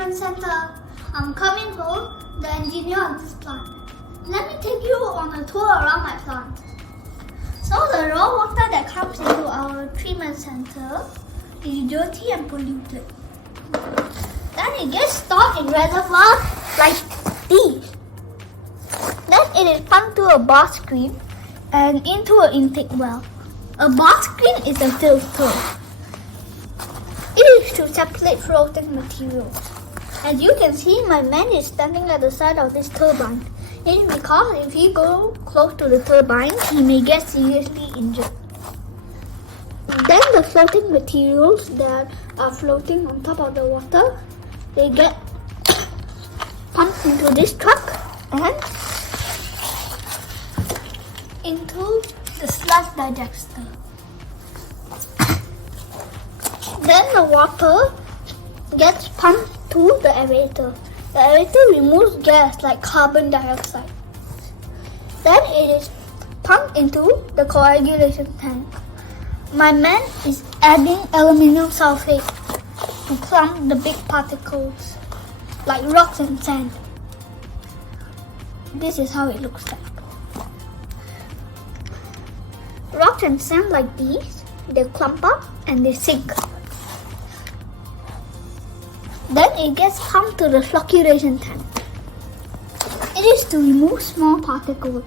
Treatment Center. I'm Ker Min Ho, the engineer on this plant. Let me take you on a tour around my plant. So the raw water that comes into our treatment center is dirty and polluted. Then it gets stored in reservoirs like these. Then it is pumped to a bar screen and into an intake well. A bar screen is a filter. It is to separate floating materials. As you can see, my man is standing at the side of this turbine. It is because if he goes close to the turbine, he may get seriously injured. Then the floating materials that are floating on top of the water, they get pumped into this truck and into the sludge digester. Then the water gets pumped to the aerator. The aerator removes gas like carbon dioxide. Then it is pumped into the coagulation tank. My man is adding aluminum sulfate to clump the big particles like rocks and sand. This is how it looks like. Rocks and sand like these, they clump up and they sink. Then it gets pumped to the flocculation tank. It is to remove small particles.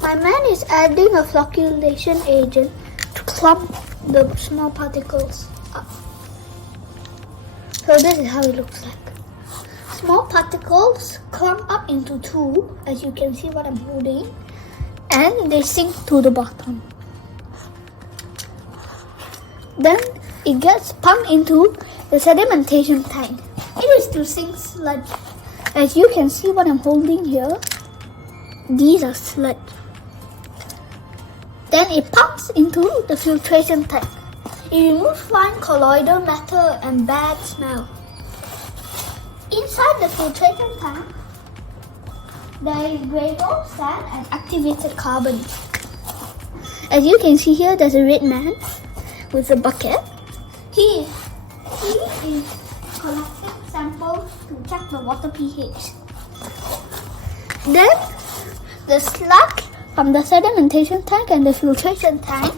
My man is adding a flocculation agent to clump the small particles up. So this is how it looks like. Small particles clump up into two, as you can see what I'm holding, and they sink to the bottom. Then it gets pumped into the sedimentation tank. It is to sink sludge. As you can see what I'm holding here, these are sludge. Then it pumps into the filtration tank. It removes fine colloidal matter and bad smell. Inside the filtration tank, there is gravel, sand and activated carbon. As you can see here, there's a red man with a bucket. He is collecting samples to check the water pH. Then the sludge from the sedimentation tank and the filtration tank,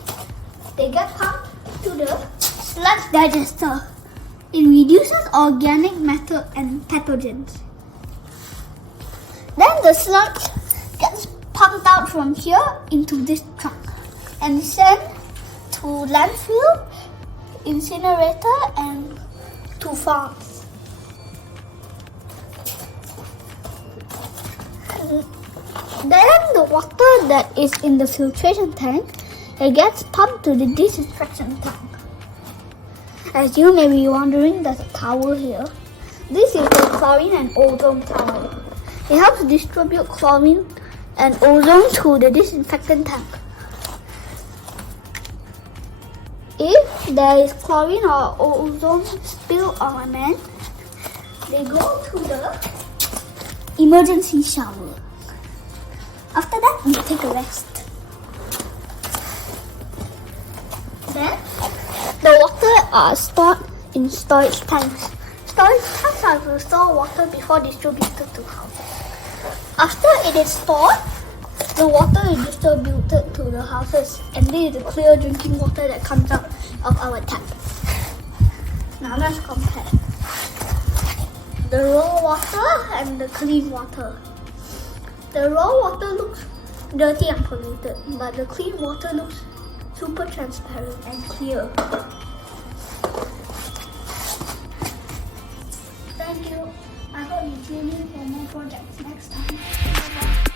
they get pumped to the sludge digester. It reduces organic matter and pathogens. Then the sludge gets pumped out from here into this truck and sent to landfill, incinerator and to farms. Then the water that is in the filtration tank, it gets pumped to the disinfection tank. As you may be wondering, there's a tower here. This is the chlorine and ozone tower. It helps distribute chlorine and ozone to the disinfectant tank. If there is chlorine or ozone spill on my man, they go to the emergency shower. After that, we take a rest. Then, the water are stored in storage tanks. Storage tanks are to store water before distributed to houses. After it is stored, the water is distributed to the houses, and this is the clear drinking water that comes out of our tap. Now let's compare the raw water and the clean water. The raw water looks dirty and polluted, but the clean water looks super transparent and clear. Thank you. I hope you tune in for more projects next time. Bye-bye.